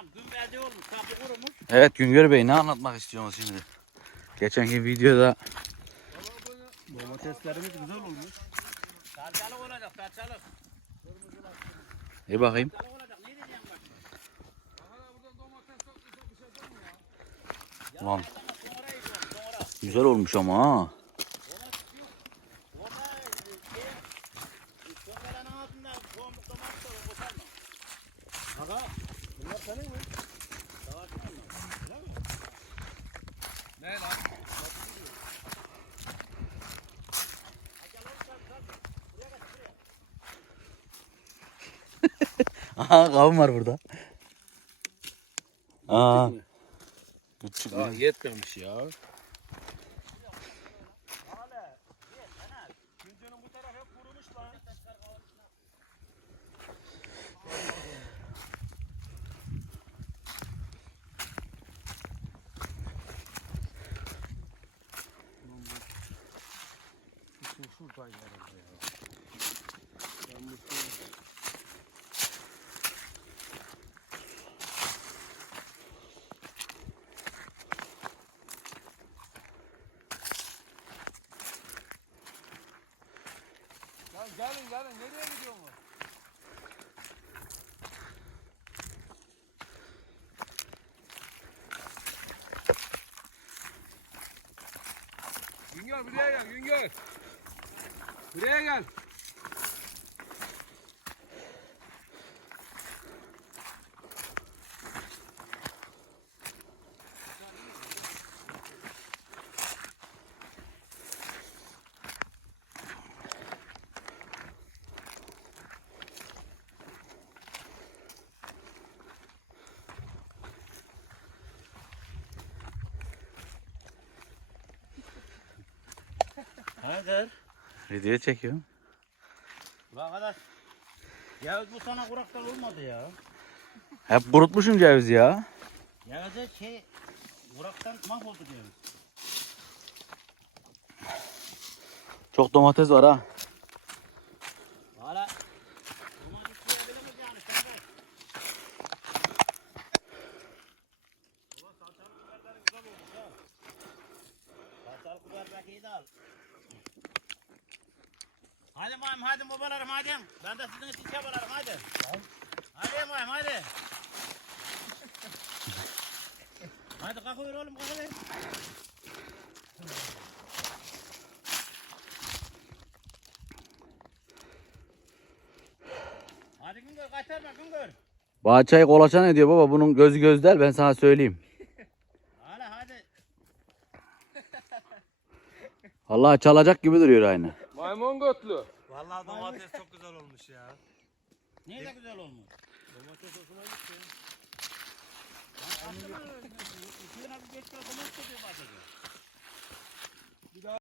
Tamam gün belli olmuş. Kapı kurumuş. Evet Güngör Bey ne anlatmak istiyorsunuz şimdi? Geçenki videoda Domateslerimiz güzel olmuş. Salçalık olacak salçalık. iyi bakayım. Salçalık olacak. Ne diyeceğim bak. Lan güzel olmuş ama ha. Aga senin mi? Savaşma mı? Ne lan? Aha kavun var burada. Aa. Küçük Daha yetmemiş ya. Hala. Ye, fena. Günce'nin bu taraf hep kurumuş lan. Şu şuradaydı herhalde ya. Ben bu Lan gelin gelin nereye gidiyorsun? Güngör buraya gel Güngör. Buraya gel. Haydır. Video çekiyorum. Bak arkadaş. Yavuz bu sana kuraktan olmadı ya. Hep kurutmuşum ceviz ya. Yavuz'a şey kuraktan mahvoldu Yavuz. Çok domates var ha. Hala. Domates yiyebilemez yani. Ulan salçalı biberleri güzel olmuş ha. Salçalı biber belki iyi de al. Hadi bayım hadi babalarım hadi. Ben de sizin için çabalarım hadi. Hadi bayım hadi. hadi kalkıyor oğlum kalkıyor. Hadi Güngör kaçırma Güngör. Bahçeyi kolaçan ediyor baba. Bunun gözü gözler ben sana söyleyeyim. Hala hadi. Allah çalacak gibi duruyor aynı. Maymun götlü. Vallahi domates çok güzel olmuş ya. Niye de güzel olmuş? Domates hoşuma gitti. Aslında üstüne bir geç kaldı nasıl tutuyor bahçede?